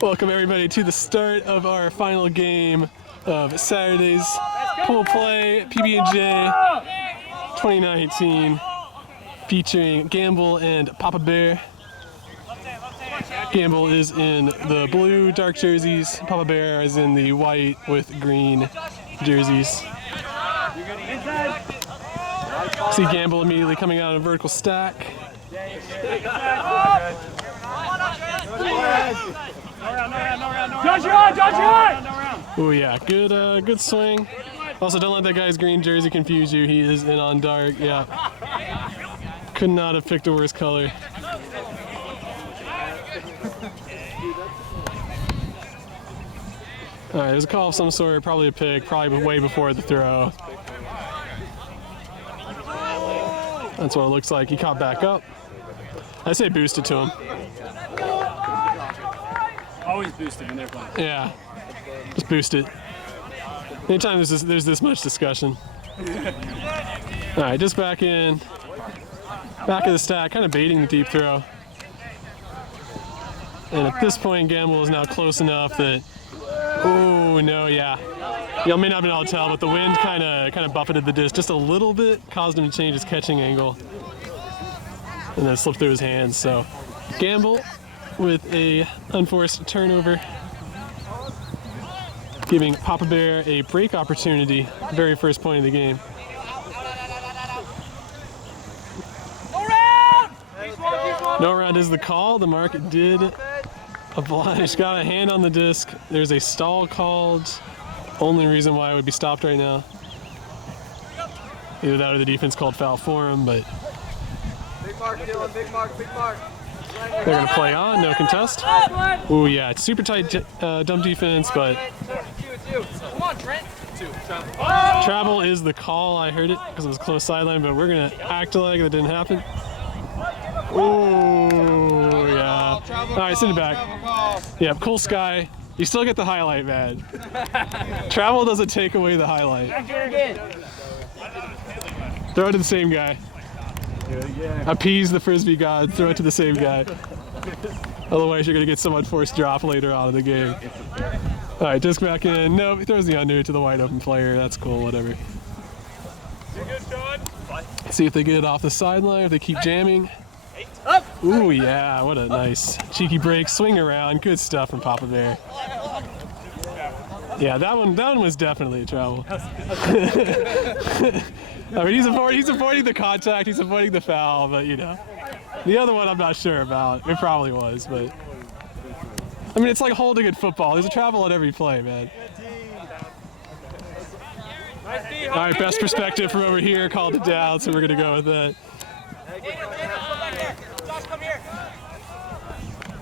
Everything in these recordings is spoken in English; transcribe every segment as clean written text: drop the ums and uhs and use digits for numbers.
Welcome everybody to the start of our final game of Saturday's pool play PBJ 2019, featuring Gamble and Papa Bear. Gamble is in the blue dark jerseys, Papa Bear is in the white with green jerseys. See Gamble immediately coming out of a vertical stack. Oh yeah, good swing. Also, don't let that guy's green jersey confuse you. He is in on dark. Yeah, could not have picked a worse color. All right, there's a call of some sort, probably a pick, probably way before the throw. That's what it looks like. He caught back up. I say boost it to him. Always boost it when they're playing. Yeah, just boost it. Anytime there's this much discussion. All right, just back in. Back of the stack, kind of baiting the deep throw. And at this point, Gamble is now close enough that, oh no, yeah. Y'all may not have been able to tell, but the wind kind of buffeted the disc just a little bit, caused him to change his catching angle, and then slipped through his hands. So Gamble with a unforced turnover, giving Papa Bear a break opportunity, very first point of the game. No round is the call. The mark did oblige. Got a hand on the disc. There's a stall called. Only reason why it would be stopped right now. Either that or the defense called foul for him, but Big mark, Dylan, big mark, big mark. they're going to play on, no contest. Oh yeah, it's super tight dump defense, but Come on, Trent. travel is the call. I heard it because it was close sideline, but we're going to act like that didn't happen. Oh yeah. All right, send it back. Yeah, cool sky. You still get the highlight, man. Travel doesn't take away the highlight. Throw it to the same guy. Appease the Frisbee god, throw it to the same guy. Otherwise you're gonna get so much forced drop later on in the game. All right, disc back in. No, he throws the under to the wide open player. That's cool, whatever. See if they get it off the sideline, if they keep jamming. Ooh, yeah, what a nice cheeky break, swing around, good stuff from Papa Bear. Yeah, that one was definitely a travel. I mean, he's avoiding the contact, he's avoiding the foul, but you know. The other one I'm not sure about. It probably was, but I mean, it's like holding in football. There's a travel at every play, man. All right, best perspective from over here, called it down, so we're gonna go with that.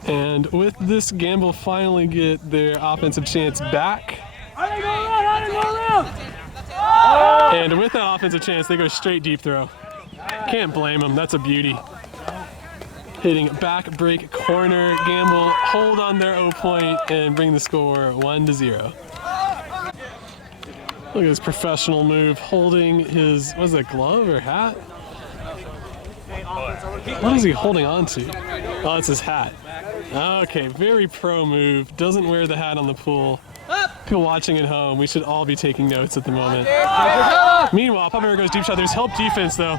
And with this, Gamble finally get their offensive chance back. And with that offensive chance, they go straight deep throw. Can't blame them, that's a beauty. Hitting back break corner, Gamble hold on their O point and bring the score 1-0. Look at this professional move, holding his, what is that, glove or hat? What is he holding on to? Oh, it's his hat. Okay, very pro move. Doesn't wear the hat on the pool. People watching at home, we should all be taking notes at the moment. Meanwhile, Papa Bear goes deep shot. There's help defense though.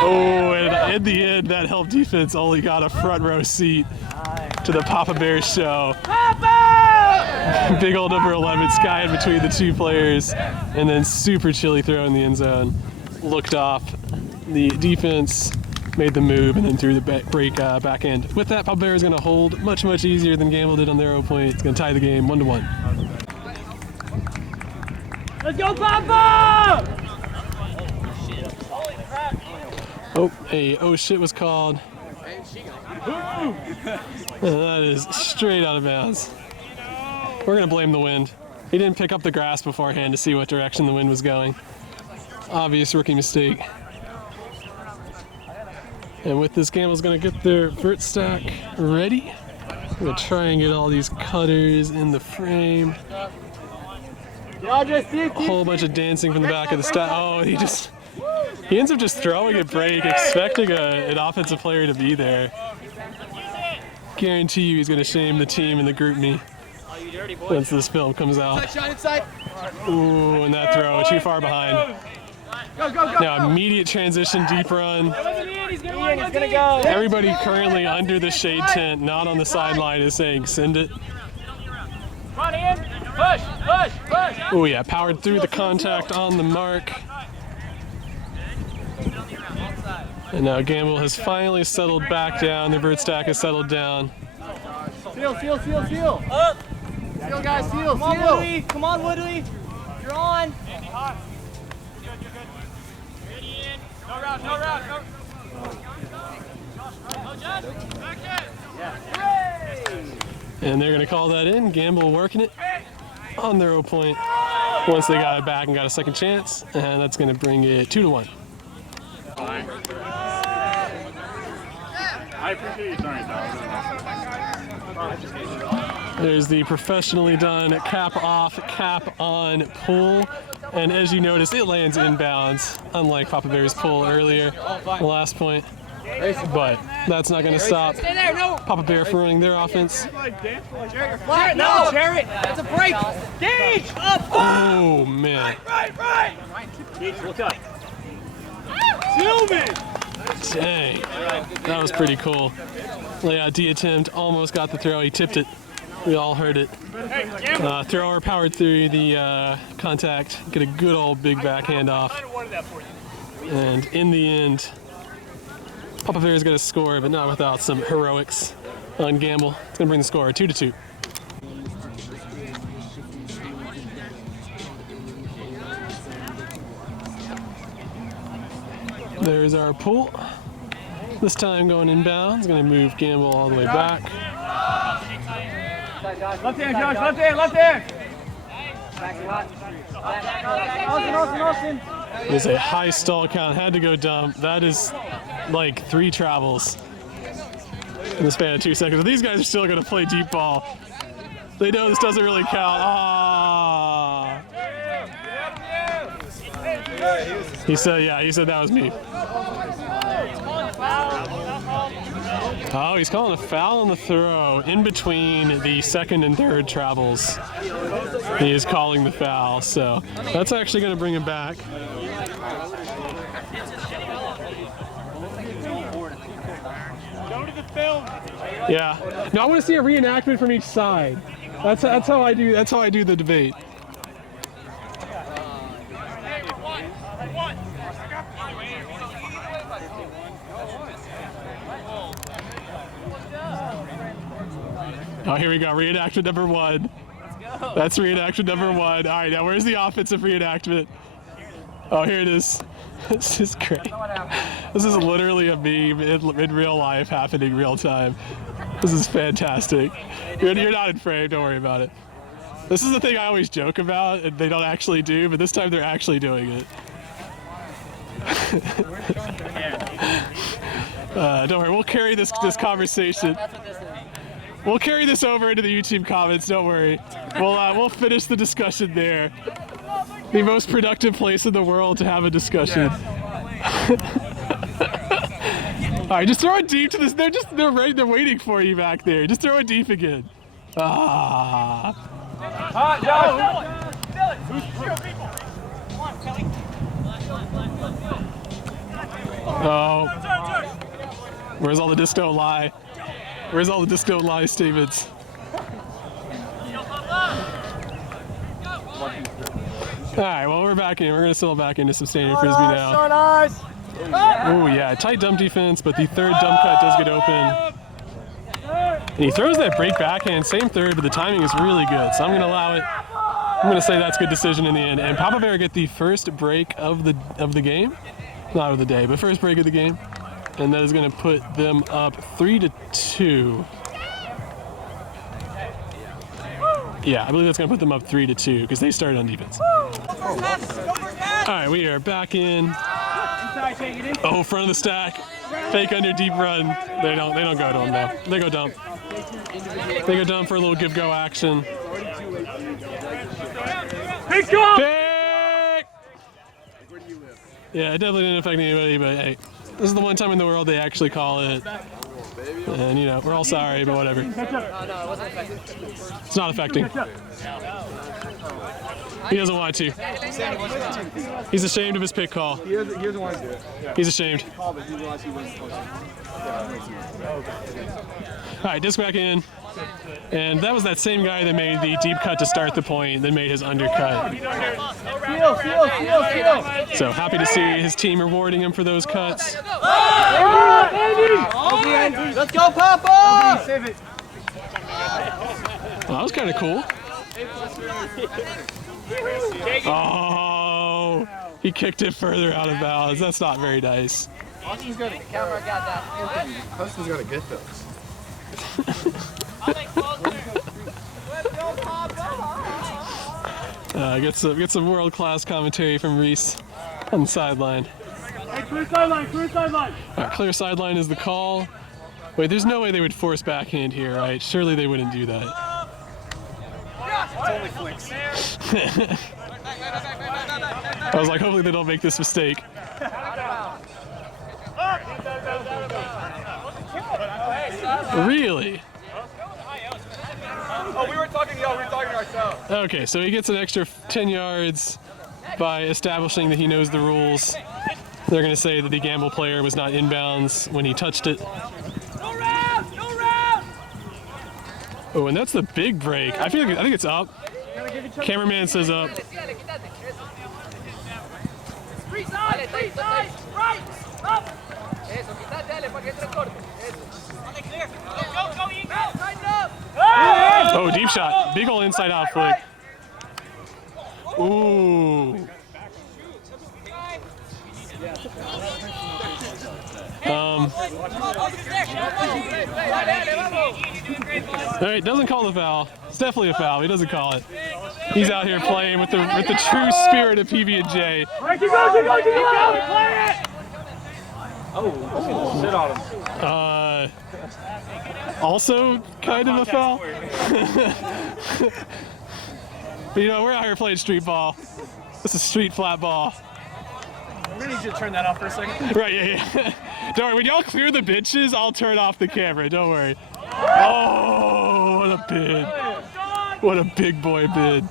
Oh, and in the end, that help defense only got a front row seat to the Papa Bear show. Big old number 11 sky in between the two players, and then super chilly throw in the end zone. Looked off. The defense made the move and then threw the break back end. With that, Papa Bear is going to hold much easier than Gamble did on their O point. It's going to tie the game 1-1. Let's go, Papa! Oh, oh shit was called. And that is straight out of bounds. We're going to blame the wind. He didn't pick up the grass beforehand to see what direction the wind was going. Obvious rookie mistake. And with this, Gamble's going to get their vert stack ready. We're going to try and get all these cutters in the frame. A whole bunch of dancing from the back of the stack. Oh, he ends up just throwing a break, expecting an offensive player to be there. guarantee you he's going to shame the team in the group me once this film comes out. Shine inside. Ooh, and that throw, too far behind. Go, go, go. Now immediate transition, deep run. He's gonna go. Everybody currently under the shade tent, not on the sideline, is saying send it. Come on, Ian. Push, push, push. Oh yeah, powered through the contact on the mark. And now Gamble has finally settled back down. The vert stack has settled down. Seal, seal, seal, seal. Up. Seal, guys, seal, Come on, seal. Woodley. Come on, Woodley. You're on. No route, no route, no. And they're going to call that in. Gamble working it on their 0 point once they got it back and got a second chance. And that's going to bring it 2-1. I appreciate you trying, There's the professionally done cap off, cap on pull. And as you notice, it lands inbounds, unlike Papa Bear's pull earlier, the last point. But that's not going to stop Papa Bear from running their offense. Flat, no, Jarrett. That's a break. Gage, up. Oh, man. Right. Gage, look up. Tillman. Dang. That was pretty cool. Layout D attempt, almost got the throw. He tipped it. We all heard it. Thrower powered through the contact, get a good old big backhand off. And in the end, Papa Bear's going to score, but not without some heroics on Gamble. It's going to bring the score 2-2. There's our pull. This time going inbounds, going to move Gamble all the way back. Left hand, Josh, left hand, left hand. Austin. There's a high stall count, had to go dump. That is like 3 travels in the span of 2 seconds. But these guys are still going to play deep ball. They know this doesn't really count. Ah. He said that was me. Oh, he's calling a foul on the throw in between the second and third travels. He is calling the foul, so that's actually going to bring him back. Go to the film. Yeah. No, I want to see a reenactment from each side. That's how I do. That's how I do the debate. Oh, here we go. Reenactment number 1. Let's go. That's reenactment number 1. All right, now where's the offensive reenactment? Oh, here it is. This is great. This is literally a meme in real life happening real time. This is fantastic. You're not in frame. Don't worry about it. This is the thing I always joke about, and they don't actually do, but this time they're actually doing it. Don't worry. We'll carry this conversation. We'll carry this over into the YouTube comments. Don't worry. We'll finish the discussion there. The most productive place in the world to have a discussion. All right, just throw it deep to this. They're ready. They're waiting for you back there. Just throw it deep again. Ah. Oh. Where's all the disco lie? Where's all the disco lie statements? All right, well, we're back in. We're going to settle back into some standing frisbee now. Oh, yeah, tight dump defense, but the third dump cut does get open. And he throws that break backhand, same third, but the timing is really good, so I'm going to allow it. I'm going to say that's a good decision in the end. And Papa Bear get the first break of the game. Not of the day, but first break of the game. And that is going to put them up 3-2. Yeah, I believe that's going to put them up 3-2 because they started on defense. All right, we are back in. Oh, front of the stack. Fake under deep run. They don't go to him now. They go dump. They go dump for a little give go action. Pick up! Pick! Yeah, it definitely didn't affect anybody, but hey, this is the one time in the world they actually call it. And, you know, we're all sorry, but whatever. It's not affecting. He doesn't want to. He's ashamed of his pick call. He doesn't want to do it. Yeah. He's ashamed. Call, but he realized he wasn't supposed to. All right, disc back in. And that was that same guy that made the deep cut to start the point, then made his undercut. Steal. So happy to see his team rewarding him for those cuts. Let's go, Papa! Save it. Well, that was kind of cool. Oh, he kicked it further out of bounds. That's not very nice. Austin's got a camera, got that. Austin's got to get those. Get some world-class commentary from Reese on the sideline. Hey, clear sideline, clear sideline. All right, clear sideline is the call. Wait, there's no way they would force backhand here, right? Surely they wouldn't do that. It's only flicks. I was like, hopefully they don't make this mistake. Really? Oh, we were talking to ourselves. Okay, so he gets an extra 10 yards by establishing that he knows the rules. They're going to say that the gamble player was not inbounds when he touched it. No round, no round. Oh, and that's the big break. I think it's up. Cameraman says up. Free side, right, up. Go, Eagle. Oh, deep shot. Big ol' inside out flick. Ooh. All right, doesn't call the foul. It's definitely a foul. He doesn't call it. He's out here playing with the true spirit of PB&J. Keep going, play it. Oh, shit on him. Also kind of a foul. But, you know, we're out here playing street ball. This is street flat ball. I'm gonna need you to turn that off for a second. Right, yeah. Don't worry, when y'all clear the benches, I'll turn off the camera. Don't worry. Oh, what a bid. What a big boy bid.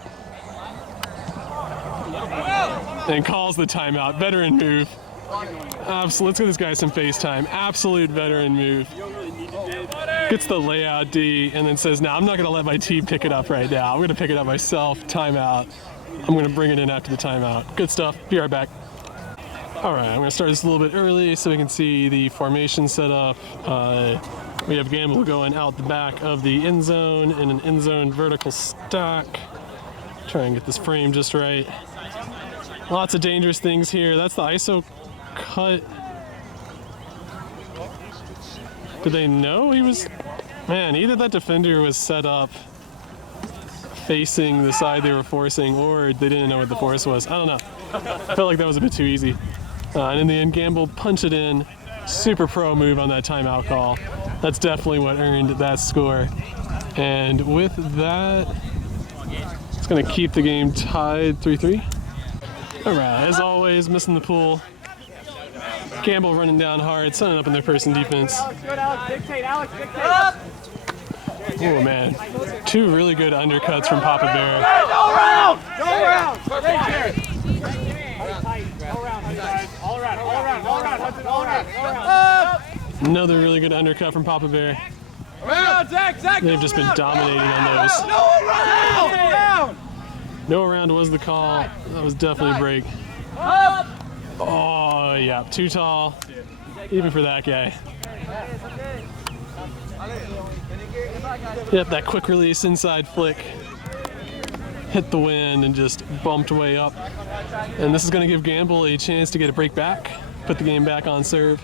And calls the timeout. Veteran move. So let's give this guy some FaceTime. Absolute veteran move. Gets the layout D and then says, "No, I'm not going to let my team pick it up right now. I'm going to pick it up myself. Timeout. I'm going to bring it in after the timeout." Good stuff. Be right back. All right, I'm going to start this a little bit early so we can see the formation set up. We have Gamble going out the back of the end zone in an end zone vertical stack. Try and get this frame just right. Lots of dangerous things here. That's the ISO cut. Did they know he was? Man, either that defender was set up facing the side they were forcing, or they didn't know what the force was. I don't know. I felt like that was a bit too easy. And in the end, Gamble punch it in. Super pro move on that timeout call. That's definitely what earned that score. And with that, it's going to keep the game tied 3-3. All right, as always, missing the pool. Gamble running down hard, setting up in their person defense. Good, Alex. Dictate, Alex. Dictate. Oh, man. Two really good undercuts from Papa Bear. Go around. Another really good undercut from Papa Bear. Zach, They've just been dominating on those. No around was the call. That was definitely a break. Oh, yeah, too tall. Even for that guy. Yep, that quick release inside flick. Hit the wind and just bumped way up. And this is going to give Gamble a chance to get a break back. Put the game back on serve.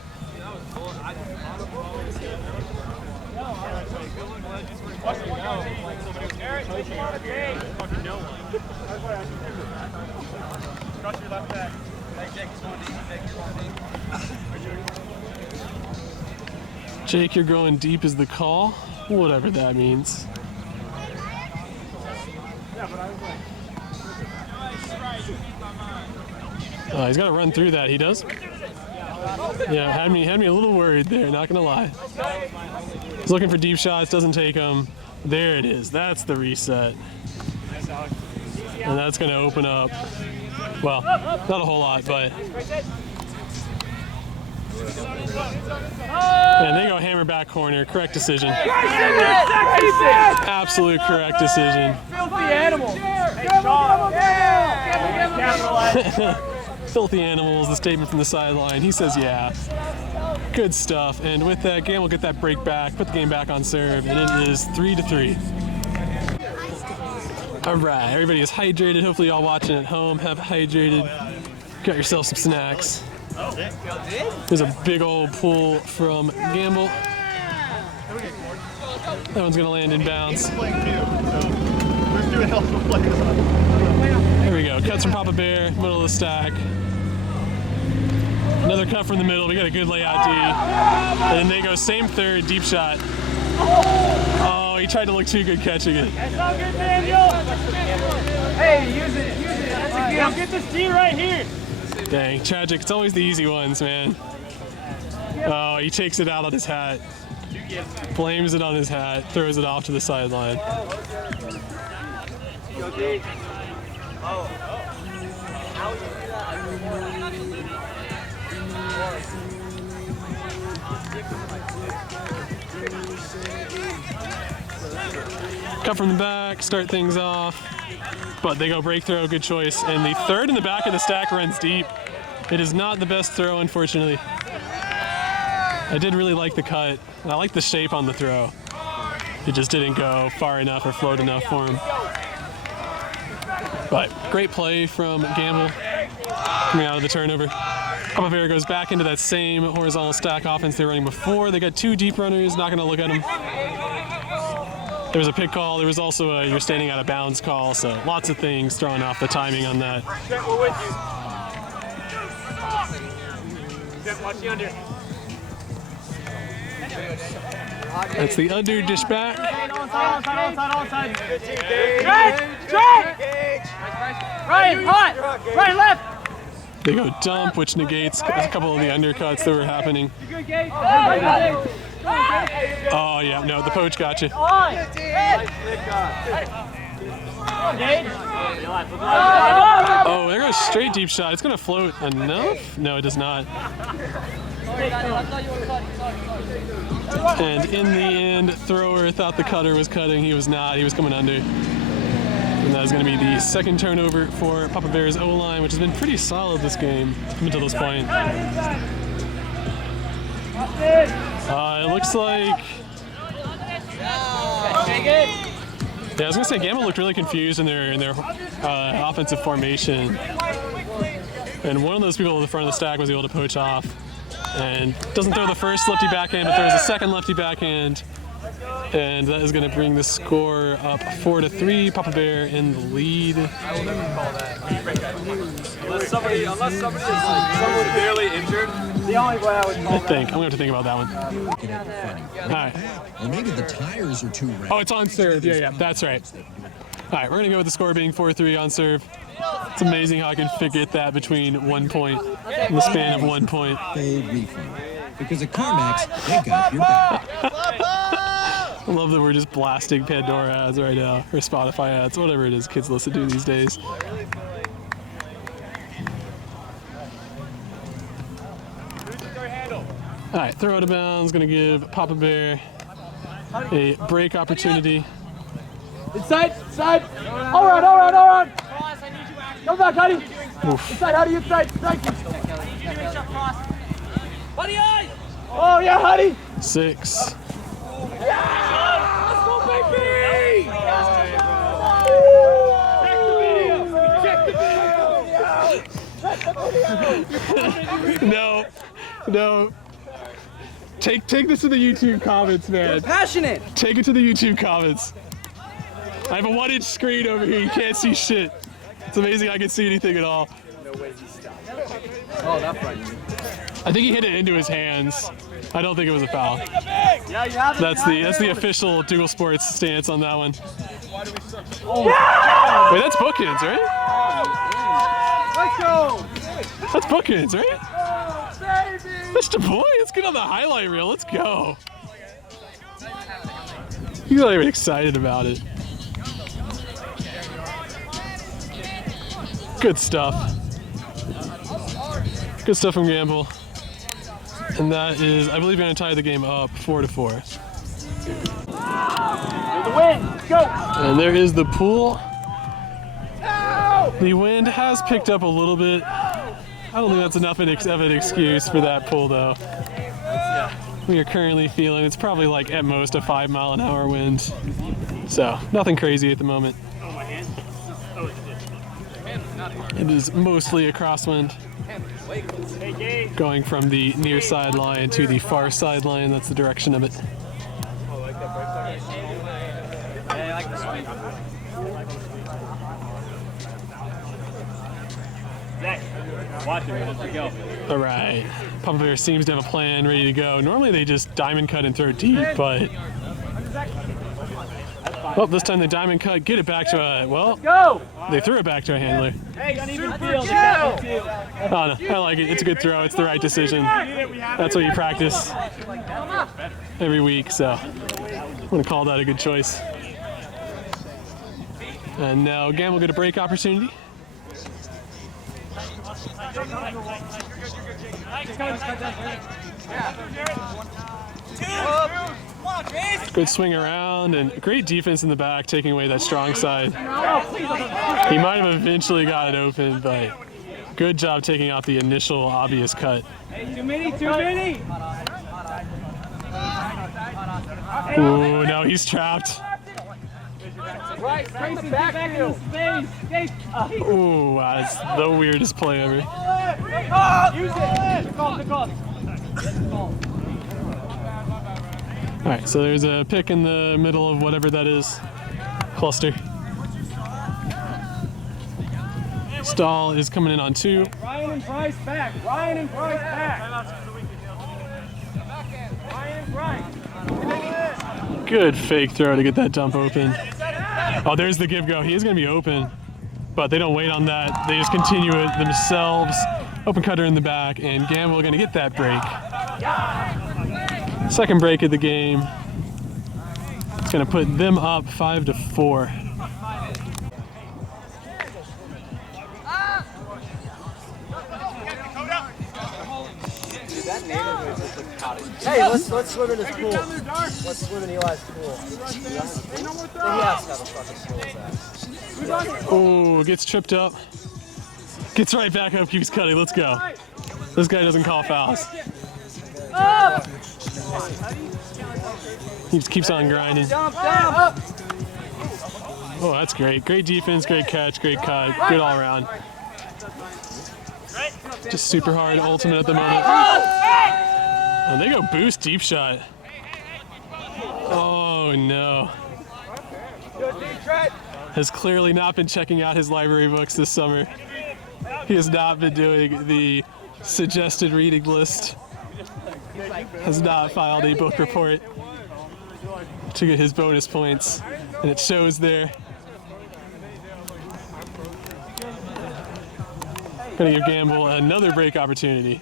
Jake, you're going deep is the call, whatever that means. He's got to run through that. He does. Yeah, had me a little worried there, not gonna lie. He's looking for deep shots, doesn't take them. There it is, that's the reset. And that's gonna open up, well, not a whole lot, but. And they go hammer back corner, correct decision. Absolute correct decision. Filthy animal. Filthy animals, the statement from the sideline. He says, yeah. Good stuff. And with that, Gamble will get that break back, put the game back on serve, and it is 3-3. All right, everybody is hydrated. Hopefully y'all watching at home have hydrated. Got yourself some snacks. There's a big old pull from Gamble. That one's gonna land in bounds. There we go, cuts from Papa Bear, middle of the stack. Another cut from the middle, we got a good layout D. And then they go same third, deep shot. Oh, he tried to look too good catching it. That's all good, Daniel. Hey, use it. That's a good. Get this D right here. Dang, tragic. It's always the easy ones, man. Oh, he takes it out on his hat. Blames it on his hat, throws it off to the sideline. Cut from the back, start things off. But they go break throw, good choice. And the third in the back of the stack runs deep. It is not the best throw, unfortunately. I did really like the cut, and I like the shape on the throw. It just didn't go far enough or float enough for him. But great play from Gamble coming out of the turnover. Papa Bear goes back into that same horizontal stack offense they were running before. They got two deep runners, not gonna look at them. There was a pick call. There was also a you're standing out of bounds call. So lots of things throwing off the timing on that. We're with you. Watch the under. That's the under dish back. Onside. Straight! Right, hot! Right, left! They go dump, which negates a couple of the undercuts that were happening. Oh yeah, no, the poach got you. Oh, there goes straight deep shot. It's gonna float enough? No, it does not. And in the end, thrower thought the cutter was cutting. He was not. He was coming under. And that is going to be the second turnover for Papa Bear's O-line, which has been pretty solid this game up until this point. It looks like... Yeah, I was going to say Gamble looked really confused in their offensive formation. And one of those people in the front of the stack was able to poach off. And doesn't throw the first lefty backhand, but throws the second lefty backhand. And that is going to bring the score up 4-3. Papa Bear in the lead. I will never call that. Unless somebody is like someone barely injured. The only way I would call I'm going to have to think about that one. All right. Or maybe the tires are too red. Oh, it's on serve. Yeah, that's right. All right, we're going to go with the score being 4-3 on serve. It's amazing how I can forget that between 1 point in the span of 1 point. Full refund. Because at CarMax, they got your back. I love that we're just blasting Pandora ads right now, or Spotify ads, whatever it is kids listen to these days. All right, throw out of bounds, going to give Papa Bear a break opportunity. Inside. All right. Come back, Huddy. Inside, Huddy, inside. Thank you. Buddy, eyes. Oh, yeah, Huddy. 6. Let's go, baby. Check the video. No. Take this to the YouTube comments, man. Passionate. Take it to the YouTube comments. I have a 1-inch screen over here. You can't see shit. It's amazing I can see anything at all. Oh, that frightens me. I think he hit it into his hands. I don't think it was a foul. Yeah, you have it. That's the official Dougal Sports stance on that one. Yeah! Wait, that's bookends, right? Let's go. That's bookends, right? Oh, baby. Mr. Boy, let's get on the highlight reel. Let's go. He's not even excited about it. Good stuff. Good stuff from Gamble. And that is, I believe, going to tie the game up 4-4. The wind, let's go! And there is the pool. The wind has picked up a little bit. I don't think that's enough of an excuse for that pull, though. We are currently feeling it's probably like at most a 5-mile-an-hour wind. So nothing crazy at the moment. It is mostly a crosswind. Going from the near sideline to the far sideline, that's the direction of it. Watch it, let's go. All right, Papa Bear seems to have a plan ready to go. Normally they just diamond cut and throw deep, but well, this time they diamond cut, get it back to a, well, Go! they threw it back to a handler. Hey, uneven field, uneven field. Oh, no, I like it. It's a good throw. It's the right decision. That's what you practice every week, so I'm going to call that a good choice. And now Gamble get a break opportunity. Good swing around and great defense in the back, taking away that strong side. He might have eventually got it open, but good job taking out the initial obvious cut. Hey, too many! Ooh, no, he's trapped. Right, bring the back in space. Ooh, wow, that's the weirdest play ever. Use it! Good call. All right, so there's a pick in the middle of whatever that is. Cluster. Stahl is coming in on 2. Ryan and Bryce back. Ryan and Bryce. Good fake throw to get that dump open. Oh, there's the give go. He is going to be open, but they don't wait on that. They just continue it themselves. Open cutter in the back, and Gamble going to get that break. Second break of the game. It's going to put them up 5-4. Hey, let's swim in his pool. Let's swim in Eli's pool. He has to have a fucking pool. Oh, gets tripped up. Gets right back up, keeps cutting. Let's go. This guy doesn't call fouls. He just keeps on grinding. Oh, that's great. Great defense, great catch, great cut. Good all around. Just super hard ultimate at the moment. Oh, they go boost deep shot. Oh no. Has clearly not been checking out his library books this summer. He has not been doing the suggested reading list. Has not filed a book report to get his bonus points, and it shows there. Gonna give Gamble another break opportunity.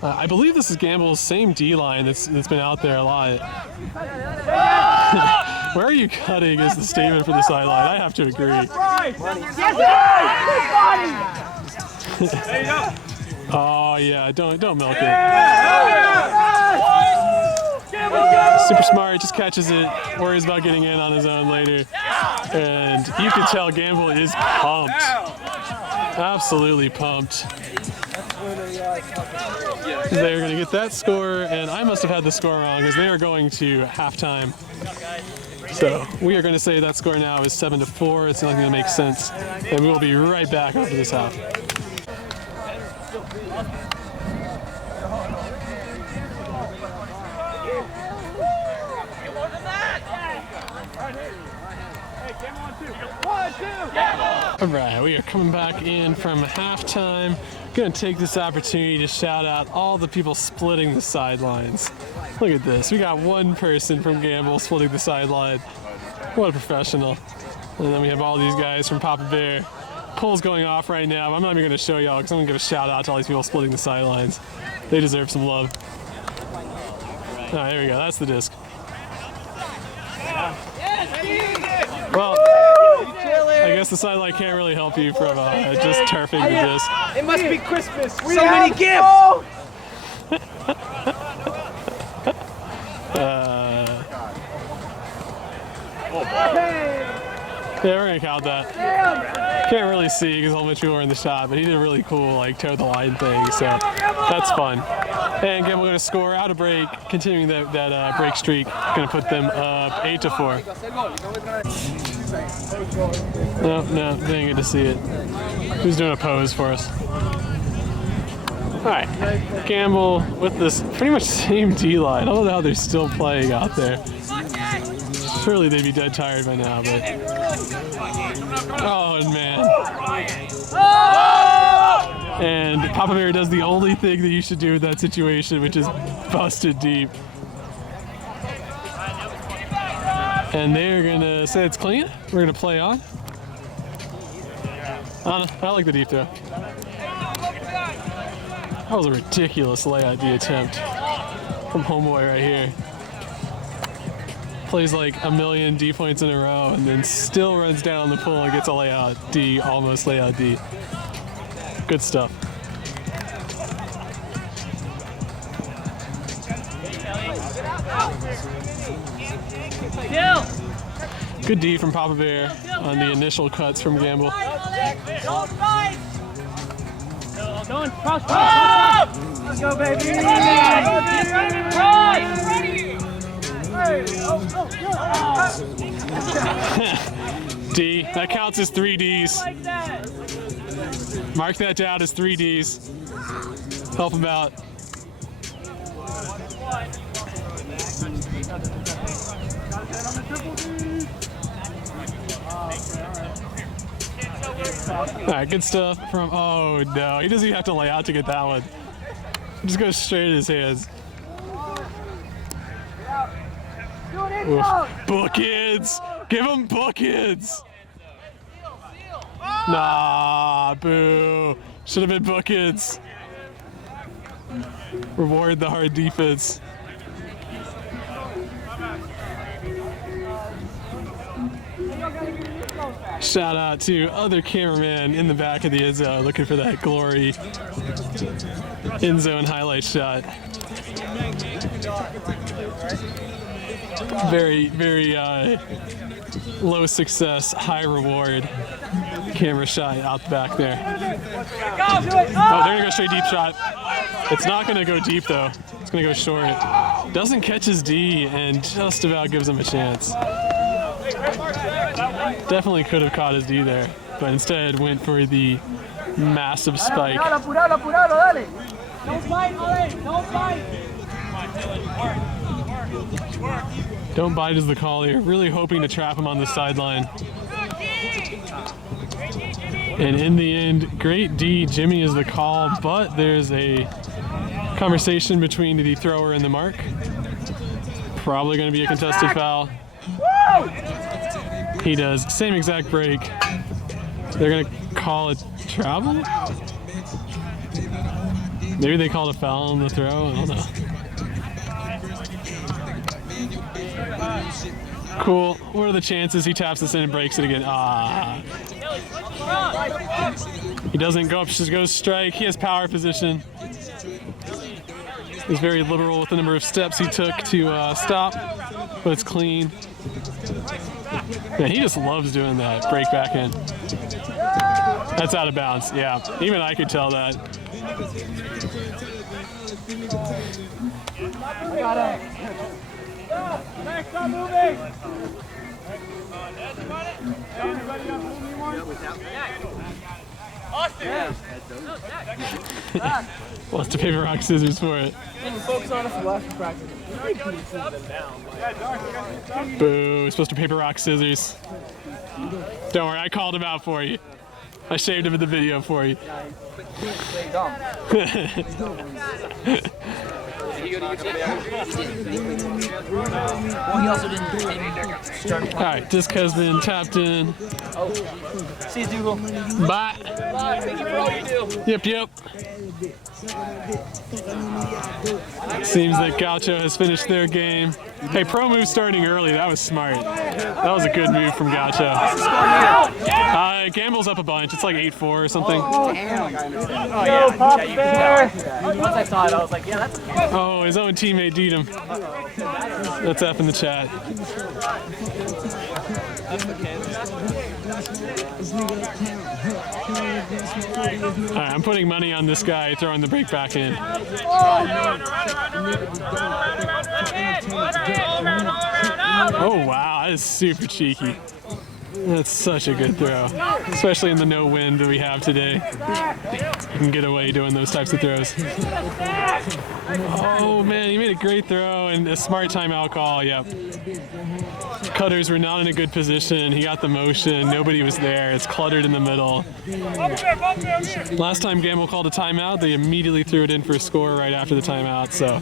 I believe this is Gamble's same D-line that's been out there a lot. Where are you cutting is the statement for the sideline. I have to agree. Oh yeah, don't milk it. Super smart, just catches it, worries about getting in on his own later. And you can tell Gamble is pumped. Absolutely pumped. They're going to get that score, and I must have had the score wrong because they are going to halftime. So we are going to say that score now is 7-4. It's nothing that makes sense. And we will be right back after this half. All right, we are coming back in from halftime. Gonna take this opportunity to shout out all the people splitting the sidelines. Look at this, we got one person from Gamble splitting the sideline. What a professional. And then we have all these guys from Papa Bear. Poll's going off right now, but I'm not even gonna show y'all because I'm gonna give a shout out to all these people splitting the sidelines. They deserve some love. Oh, there we go. That's the disc. Well, I guess the sideline can't really help you from just turfing the disc. It must be Christmas. So many gifts. Yeah, we're gonna count that. Can't really see because a whole bunch of people were in the shot, but he did a really cool like toe the line thing, so that's fun. And again, we're gonna score out a break, continuing that break streak. Gonna put them up 8-4. No, they didn't get to see it. Who's doing a pose for us? All right, Gamble with this pretty much same D line. I don't know how they're still playing out there. Surely they'd be dead tired by now, but oh man. And Papa Bear does the only thing that you should do in that situation, which is bust it deep. And they're gonna say it's clean. We're gonna play on. I like the deep throw. That was a ridiculous layout D attempt from Homeboy right here. Plays like a million D points in a row and then still runs down the pool and gets a layout D, almost layout D. Good stuff. Good D from Papa Bear on the initial cuts from Gamble. Let's go, baby. D, that counts as 3 Ds. Mark that down as 3 Ds. Help him out. All right, good stuff from, oh no, he doesn't even have to lay out to get that one. Just goes straight in his hands. Oof. Bookends! Give him bookends! Nah, boo. Should have been bookends. Reward the hard defense. Shout out to other cameraman in the back of the end zone looking for that glory end zone highlight shot. Very, very low success, high reward camera shot out the back there. Oh, they're gonna go straight deep shot. It's not gonna go deep though. It's gonna go short. Doesn't catch his D and just about gives him a chance. Definitely could have caught his D there, but instead went for the massive spike. Don't bite, don't bite. Don't bite is the call here. Really hoping to trap him on the sideline. And in the end, great D, Jimmy is the call, but there's a conversation between the thrower and the mark. Probably going to be a contested foul. He does. Same exact break. They're going to call it travel? Maybe they called a foul on the throw? I don't know. Cool. What are the chances he taps this in and breaks it again? Ah. He doesn't go up, just goes strike. He has power position. He's very liberal with the number of steps he took to stop, but it's clean. Man, he just loves doing that, break back in. That's out of bounds, yeah. Even I could tell that. I got it. Next, stop moving. What's the paper, rock, scissors for it? Focus on us for last practice. Boo, we're supposed to paper, rock, scissors. Don't worry, I called him out for you. I shaved him in the video for you. Well, he also didn't start. All right, disc has been tapped in. See you, Dougal. Bye. Bye. Thank you for all you do. Yep. Seems that Gaucho has finished their game. Hey, pro move starting early. That was smart. That was a good move from Gaucho. Gamble's up a bunch. It's like 8-4 or something. Oh, yeah. Pop there. Once I saw it, I was like, yeah, that's okay. Oh, his own teammate beat him. That's F in the chat. All right, I'm putting money on this guy throwing the break back in. Oh, wow, that is super cheeky. That's such a good throw, especially in the no wind that we have today. You can get away doing those types of throws. Oh man, he made a great throw and a smart timeout call. Yep. Cutters were not in a good position. He got the motion. Nobody was there. It's cluttered in the middle. Last time Gamble called a timeout, they immediately threw it in for a score right after the timeout. So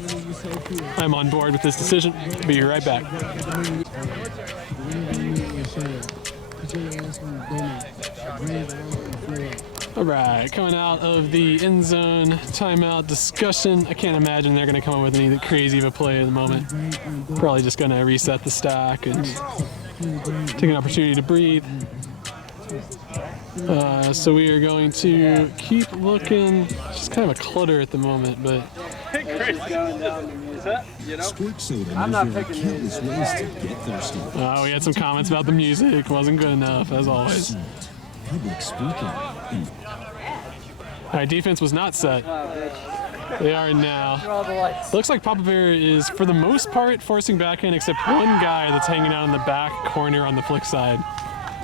I'm on board with this decision. Be right back. All right, coming out of the end zone timeout discussion. I can't imagine they're going to come up with anything crazy of a play at the moment. Probably just going to reset the stack and take an opportunity to breathe. So we are going to keep looking. Just kind of a clutter at the moment, but. I'm not picking countless ways to get thirsty. Oh, we had some comments about the music. Wasn't good enough, as always. Public speaking. All right, defense was not set. They are now. Looks like Papa Bear is, for the most part, forcing back in, except one guy that's hanging out in the back corner on the flick side.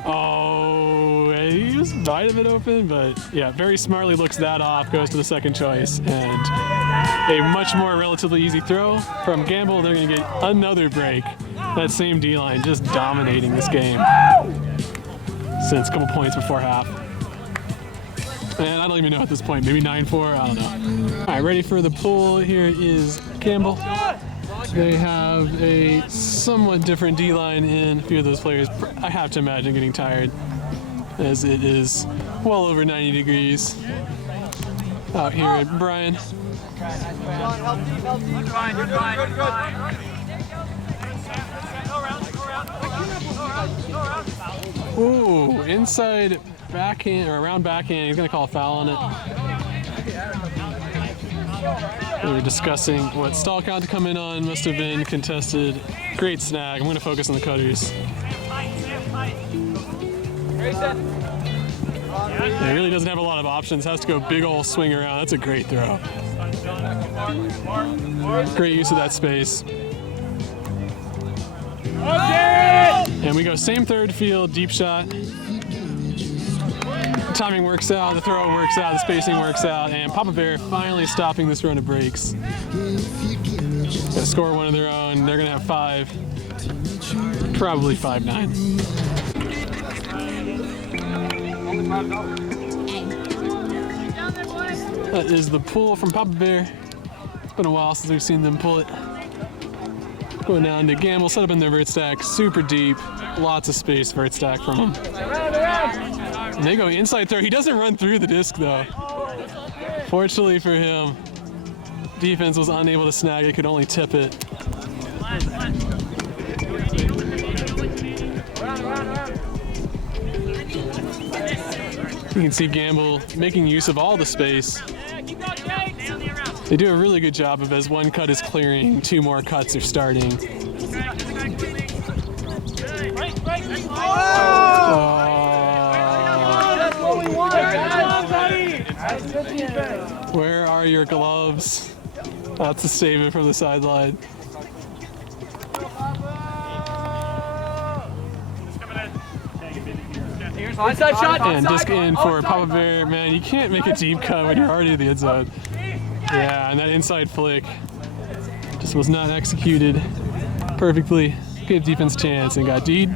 Oh, he was might have been open, but yeah, very smartly looks that off, goes to the second choice, and a much more relatively easy throw from Gamble. They're going to get another break. That same D-line just dominating this game since a couple points before half. And I don't even know at this point, maybe 9-4, I don't know. All right, ready for the pull. Here is Gamble. They have a somewhat different D-line in a few of those players. I have to imagine getting tired, as it is well over 90 degrees out here at Bryan. Ooh, inside backhand, or around backhand. He's going to call a foul on it. We were discussing what stall count to come in on. Must have been contested. Great snag. I'm going to focus on the cutters. He really doesn't have a lot of options. Has to go big ol' swing around. That's a great throw. Great use of that space. And we go same third field, deep shot. The timing works out, the throw works out, the spacing works out, and Papa Bear finally stopping this run of breaks. Gonna score one of their own. They're gonna have 5, probably 5-9. That is the pull from Papa Bear. It's been a while since we've seen them pull it. Going down to Gamble, set up in their vert stack, super deep, lots of space vert stack from him. And they go inside throw. He doesn't run through the disc though. Fortunately for him, defense was unable to snag it, could only tip it. You can see Gamble making use of all the space. They do a really good job of, as one cut is clearing, 2 more cuts are starting. Where are your gloves? That's a save it from the sideline. And disc in for Papa Bear. Man, you can't make a deep cut when you're already in the end zone. Yeah, and that inside flick just was not executed perfectly. Gave defense a chance and got D'd.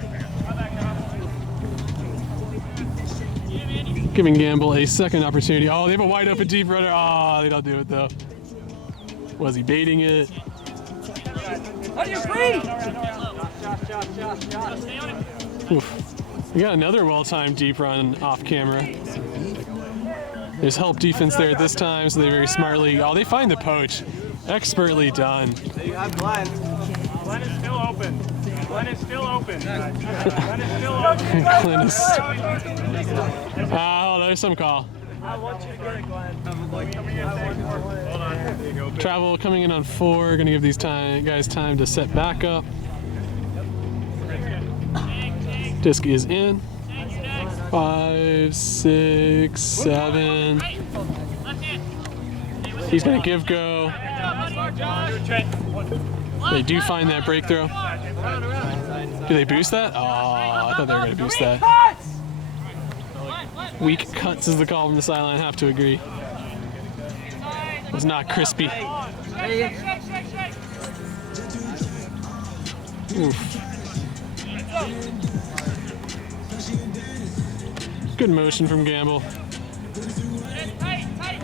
Giving Gamble a second opportunity. Oh, they have a wide open deep runner. Oh, they don't do it though. Was he baiting it? Are you free? Oof. We got another well-timed deep run off camera. There's help defense there at this time, so they very smartly, they find the poach. Expertly done. You have Glenn. Glenn is still open. Glenn is still open. Glenn is still open. Glenn is... Oh, there's some call. I want you to get it, Glenn. Hold on. There you go. Travel coming in on 4. Gonna give these guys time to set back up. Disc is in. 5, 6, 7. He's gonna give go. They do find that break throw. Do they boost that? Oh, I thought they were gonna boost that. Weak cuts is the call from the sideline, have to agree. It was not crispy. Oof. Good motion from Gamble.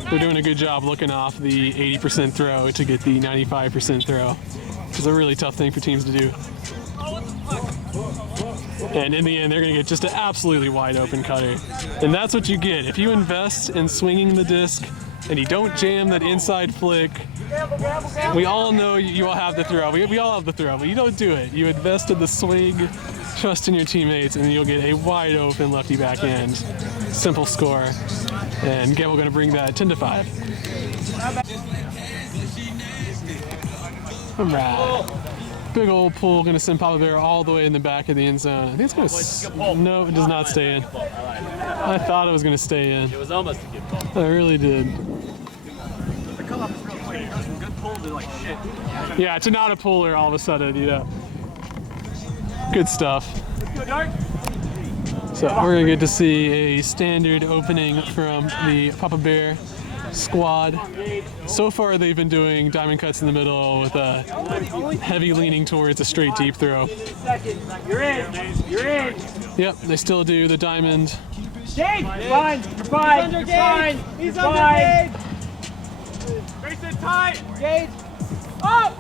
They're doing a good job looking off the 80% throw to get the 95% throw, which is a really tough thing for teams to do. And in the end, they're going to get just an absolutely wide open cutter. And that's what you get. If you invest in swinging the disc and you don't jam that inside flick, we all know you all have the throw. We all have the throw, but you don't do it. You invest in the swing, trust in your teammates, and then you'll get a wide open lefty backhand. Simple score. And Gamble going to bring that 10-5. All right. Big old pull, going to send Papa Bear all the way in the back of the end zone. I think it's going to... No, it does not stay in. I thought it was going to stay in. It was almost a good ball. I really did. The cutoff is real quick. It goes from good pull to like shit. Yeah, to not a puller all of a sudden, you know. Good stuff. So we're going to get to see a standard opening from the Papa Bear squad. So far they've been doing diamond cuts in the middle with a heavy leaning towards a straight deep throw. You're in. You're in. Yep, they still do the diamond. Gage, you're fine. You're fine. You're fine. He's under Gage. Face it tight. Gage. Up.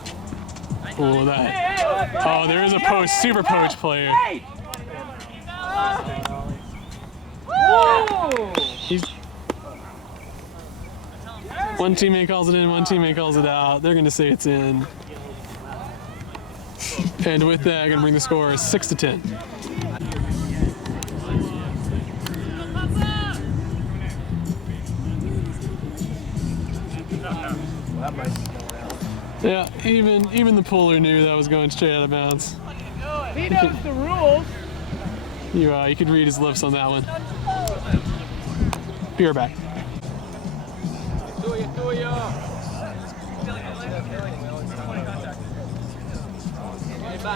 Oh, that. Oh, there is a post, super poach player. He's, one teammate calls it in, one teammate calls it out. They're going to say it's in. And with that, I'm going to bring the score 6-10. Yeah, even the puller knew that was going straight out of bounds. He knows the rules. You could read his lips on that one. Be right back.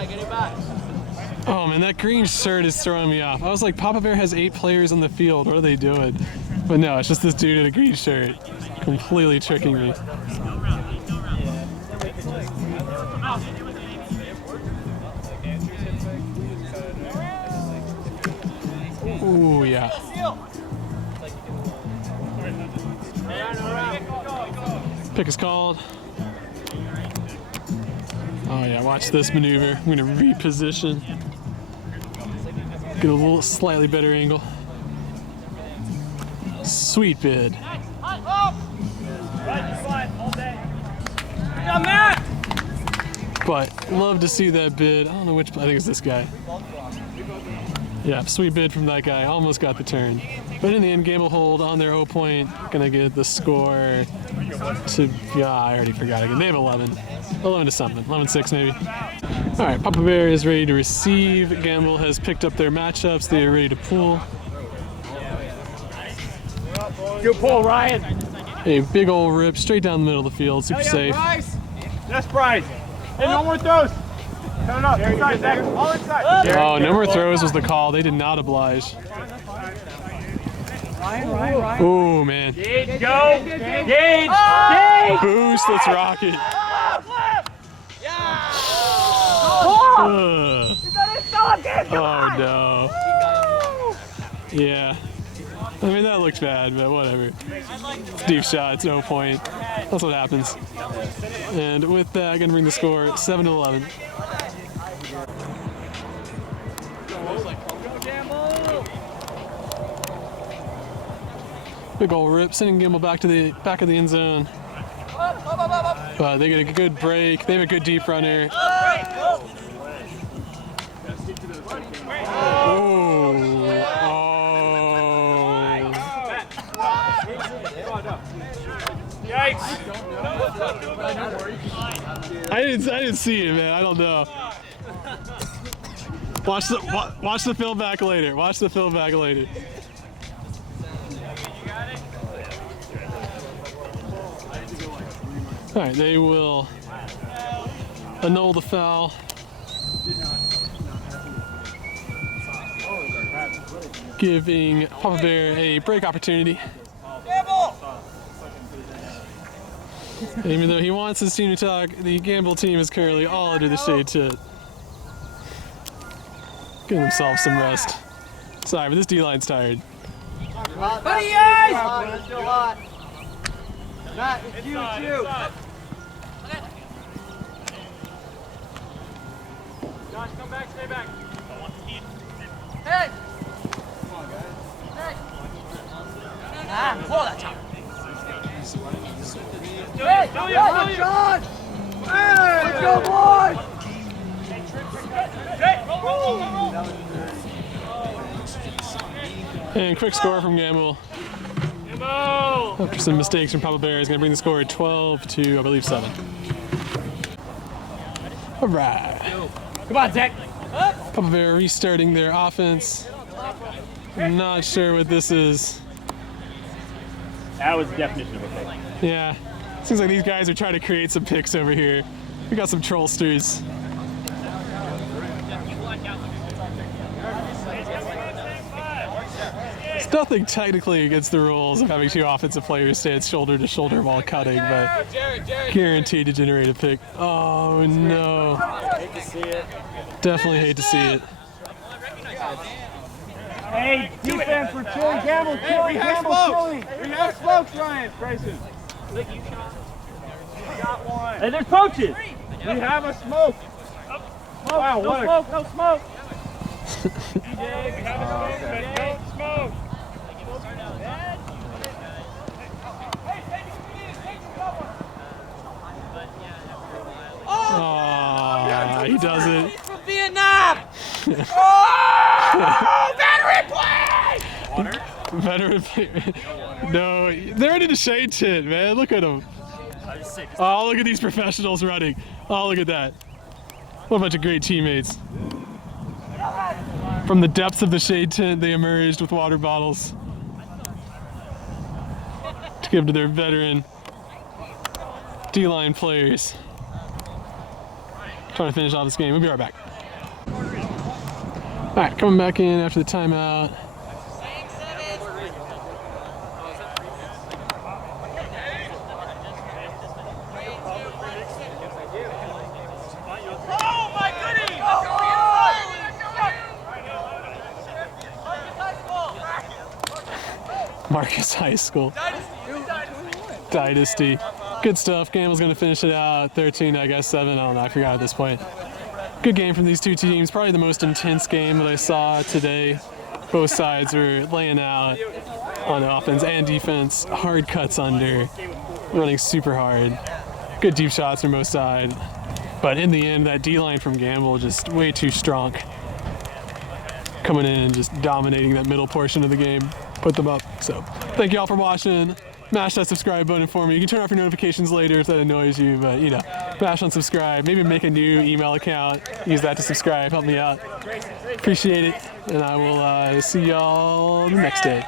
Get it back. Oh man, that green shirt is throwing me off. I was like, Papa Bear has 8 players on the field. What are they doing? But no, it's just this dude in a green shirt. Completely tricking me. Ooh, yeah. Pick is called. Oh yeah, watch this maneuver. I'm gonna reposition. Get a little slightly better angle. Sweet bid. But love to see that bid. I don't know which, I think it's this guy. Yeah, sweet bid from that guy. Almost got the turn. But in the end, Gamble hold on their 0 point. Gonna get the score to, yeah, I already forgot again. They have 11. 11 to something. 11-6 maybe. All right, Papa Bear is ready to receive. Gamble has picked up their matchups. They are ready to pull. Good pull, Ryan. A big old rip straight down the middle of the field. Super safe. Yes, Bryce. Hey, no more throws. Coming up. Inside, Zach. All inside. Oh, no more throws was the call. They did not oblige. Ryan. Oh, man. Gage, go. Gage. Gage. Boost, let's rock it. Oh, no. Yeah. I mean, that looked bad, but whatever. Deep shot, it's no point. That's what happens. And with that, gonna bring the score 7-11. Big ol' rip, sending Gamble back to the back of the end zone. But they get a good break. They have a good deep runner. Oh. Yikes! I didn't see it, man. I don't know. Watch the film back later. Watch the film back later. All right, they will annul the foul. Giving Papa Bear a break opportunity. Even though he wants his team to talk, the Gamble team is currently all under the shade tent. Giving themselves some rest. Sorry, but this D-line's tired. Buddy, guys! Still hot. Matt, it's you, it's you. Josh, come back, stay back. Hey! Hey! Ah, pull that top. Hey, John! Hey! Let's go, boys! And quick score from Gamble. After some mistakes from Papa Bear, is going to bring the score at 12 to, I believe, 7. All right. Come on, Zach. Papa Bear restarting their offense. I'm not sure what this is. That was the definition of a pick. Yeah. Seems like these guys are trying to create some picks over here. We got some trollsters. It's nothing technically against the rules of having two offensive players stand shoulder to shoulder while cutting, but guaranteed to generate a pick. Oh no. Hate to see it. Definitely hate to see it. Hey, defense, we're chilling. Gamble, chilling. Gamble, chilling. We have smokes, Ryan. Grayson. Hey, there's coaches. We have a smoke. Wow, No what smoke, no smoke. PBJ, we have a smoke, but don't smoke. Oh, he does it. From Vietnam! Oh! Veteran play! Veteran play. No, they're in the shade tent, man. Look at them. Oh, look at these professionals running. Oh, look at that. What a bunch of great teammates. From the depths of the shade tent, they emerged with water bottles to give to their veteran D-line players. Trying to finish off this game. We'll be right back. All right, coming back in after the timeout. Marcus High School. Dynasty. Good stuff. Gamble's going to finish it out. 13, I guess 7. I don't know. I forgot at this point. Good game from these two teams. Probably the most intense game that I saw today. Both sides were laying out on offense and defense. Hard cuts under. Running super hard. Good deep shots from both sides. But in the end, that D-line from Gamble just way too strong. Coming in and just dominating that middle portion of the game. Put them up. So thank you all for watching. Mash that subscribe button for me. You can turn off your notifications later if that annoys you, but you know, mash on subscribe. Maybe make a new email account. Use that to subscribe. Help me out. Appreciate it. And I will see y'all the next day.